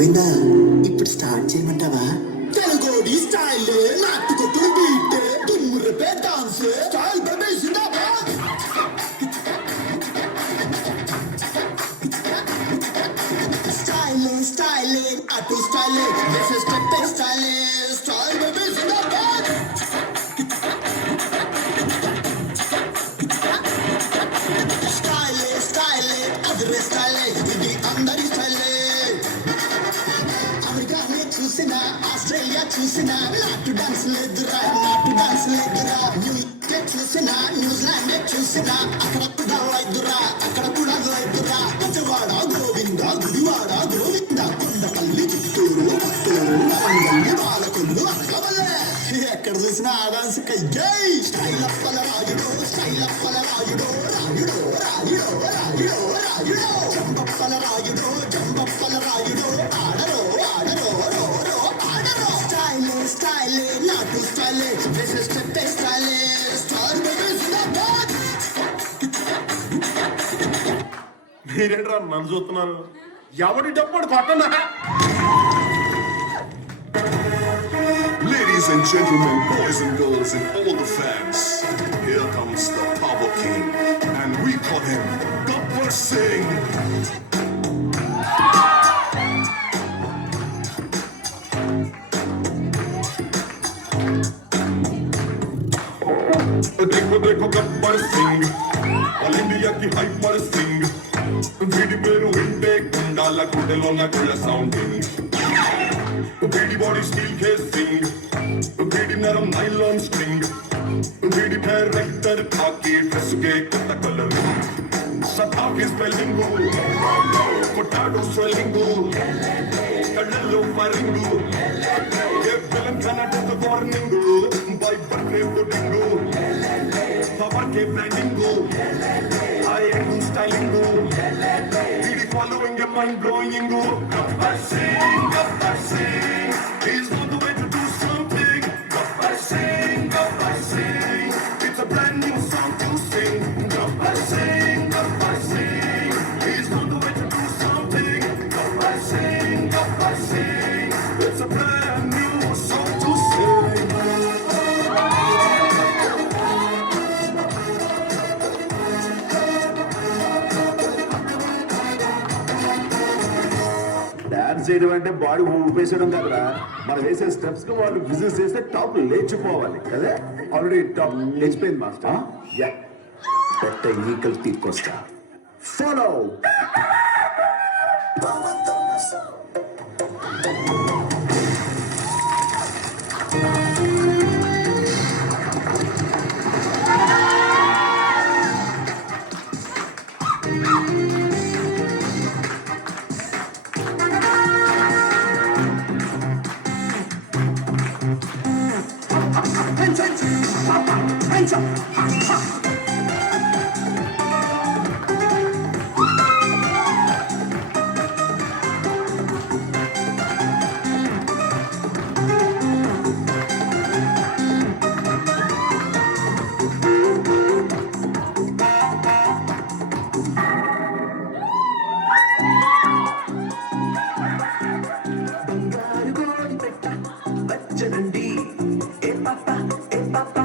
విందా ఇప్పుడు స్టార్ట్ చేయమంటావా? తెలుగోడి స్టైల్ నాటుకొట్టు బీట్ తుమ్మురపే డాన్స్ స్టైల్ బేబీ జిందాబాద్. స్టైల్ స్టైల్ అటు style this is step style style baby జిందాబాద్. స్టైల్ స్టైల్ అదర్ స్టైల్ ఇది అందరి స్టైల్. అమెరికానే చూసినా ఆస్ట్రేలియా చూసినా నాటు డాన్స్ లేదురా నాటు డాన్స్ లేదురా. న్యూయార్క్ చూసినా న్యూజిలాండ్ చూసినా అక్కడ కూడా లేదురా అక్కడ కూడా లేదురా. పచ్చవాడ గోవింద గుడివాడ గోవింద కొండపల్లి చిత్తూరు పత్తూరు వరంగల్లి పాలకొల్లు అనగవల్లే ఎక్కడ చూసినా ఆ డాన్స్ కయ్యై. స్టైల్ అప్పల రాయుడో స్టైల్ అప్పల రాయుడో రాయుడో రాయుడో రాయుడో రాయుడో జంబప్పల రాయుడో జంబప్పల రాయుడో ఆడరో ఆడరో రో రో ఆడరో. స్టైల్ స్టైల్ నాటు style this is step style style baby జిందాబాద్. మీరేంట్రా నన్ను చూస్తున్నారు? ఎవరి డప్పుడు కొట్టనా? Ladies and gentlemen, boys and girls, and all the fans, here comes the Power King, and we call him Gabbar Singh. देखो देखो गब्बर सिंह ऑल इंडिया की हाइपर सिंह వీడి పేరు వింటే కుండాల గుడ్డలో నా గుళ్ళ సౌండింగ్ వీడి బాడీ స్టీల్ కేసింగ్ వీడి నరం నైలాన్ స్ట్రింగ్ వీడి డైరెక్టర్ కాకి డ్రెస్ కే కొత్త కలరింగ్ సతా కి స్పెల్లింగ్ పొటాటో స్వెల్లింగ్ కళ్ళల్లో ఫరింగ్ a villain connect warning by birthday putting power కే branding I am styling really following a mind blowing Gabbar Singh he's on the way to do something. Gabbar Singh it's a brand new song to sing. Gabbar Singh he's on the way to do something. Gabbar Singh it's a brand new song to sing. Dance చేయడం అంటే బాడీ ఊపేసడం కదరా, మనం వేసే స్టెప్స్ కి వాళ్ళు బిజినెస్ చేస్తే top లేచిపోవాలి కదా. ఆల్రెడీ టాప్ లేచిపోయింది మాస్టర్. పెద్ద ఈకల్ తీసుకొస్తా, follow. Hey papa, hey papa,